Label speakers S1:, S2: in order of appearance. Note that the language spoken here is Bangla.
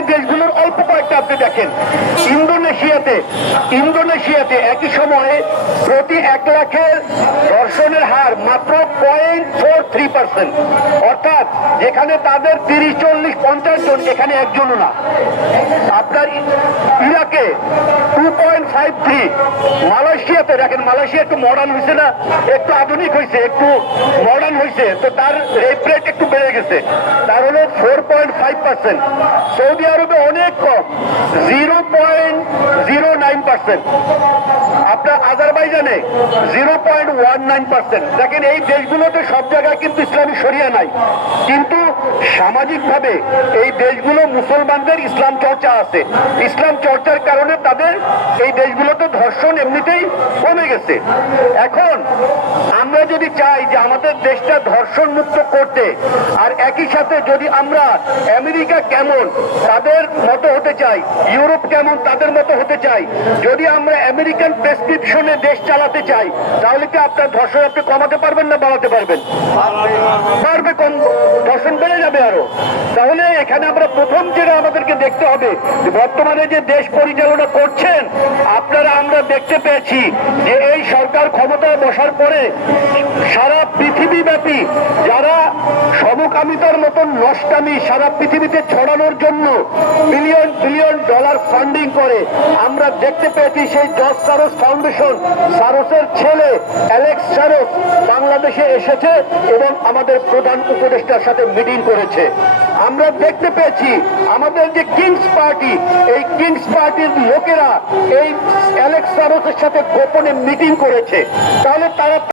S1: এই দেশগুলোর অল্প কয়েকটা আপনি দেখেন। ইন্দোনেশিয়াতে ইন্দোনেশিয়াতে একই সময়ে প্রতি এক লাখের ধর্ষণের হার মাত্র পয়েন্ট ফোর থ্রি পার্সেন্ট। অর্থাৎ যেখানে তাদের তিরিশ, চল্লিশ, পঞ্চাশ জন, এখানে একজনও না। আপনার ইরাকে টু পয়েন্ট ফাইভ থ্রি, মালয়েশিয়াতে দেখেন, মালয়েশিয়া একটু মডার্ন হয়েছে না, একটু আধুনিক হয়েছে একটু মডার্ন হয়েছে তো তার রেট রেট একটু বেড়ে গেছে। তার হলো পার্সেন্ট। সৌদি আরবে অনেক কম, zero point zero nine percent. আপনার আজারবাইজানে zero point one nine percent. দেখেন, এই দেশগুলোতে সব জায়গায় কিন্তু ইসলামী শরিয়া নাই। কিন্তু সামাজিকভাবে এই দেশগুলো মুসলমানদের ইসলাম চর্চা আছে। ইসলাম চর্চার কারণে তাদের এই দেশগুলোতে ধর্ষণ এমনিতেই কমে গেছে। এখন আমরা যদি চাই যে আমাদের দেশটা ধর্ষণ মুক্ত করতে, আর একই সাথে যদি আমরা আমেরিকা কেমন, তাদের মতো হতে চাই, ইউরোপ কেমন, তাদের মতো হতে চাই, যদি আমরা আমেরিকান প্রেসক্রিপশনে দেশ চালাতে চাই, তাহলে কি আপনার ধর্ষণ আপনি কমাতে পারবেন না বাড়াতে পারবেন? বাড়বে কম, ধর্ষণ বেড়ে যাবে আরও। তাহলে এখানে আমরা প্রথম যেটা আমাদেরকে দেখতে হবে বর্তমানে যে দেশ পরিচালনা করছেন, আপনারা আমরা দেখতে পেয়েছি যে সরকার ক্ষমতায় বসার পরে সারা পৃথিবী ব্যাপী যারা সমকামিতার মতন নষ্টামি সারা পৃথিবীতে ছড়ানোর জন্য বিলিয়ন বিলিয়ন ডলার ফান্ডিং করে, আমরা দেখতে পেয়েছি সেই জর্জ সারস ফাউন্ডেশন, সারসের ছেলে অ্যালেক্স সারোস বাংলাদেশে এসেছে এবং আমাদের প্রধান উপদেষ্টার সাথে মিটিং করেছে। আমরা দেখতে পেয়েছি আমাদের যে কিংস পার্টি, এই কিংস পার্টির লোকেরা এই অ্যালেক্স সারোসের সাথে গোপনে মিটিং করেছে। তাহলে তারা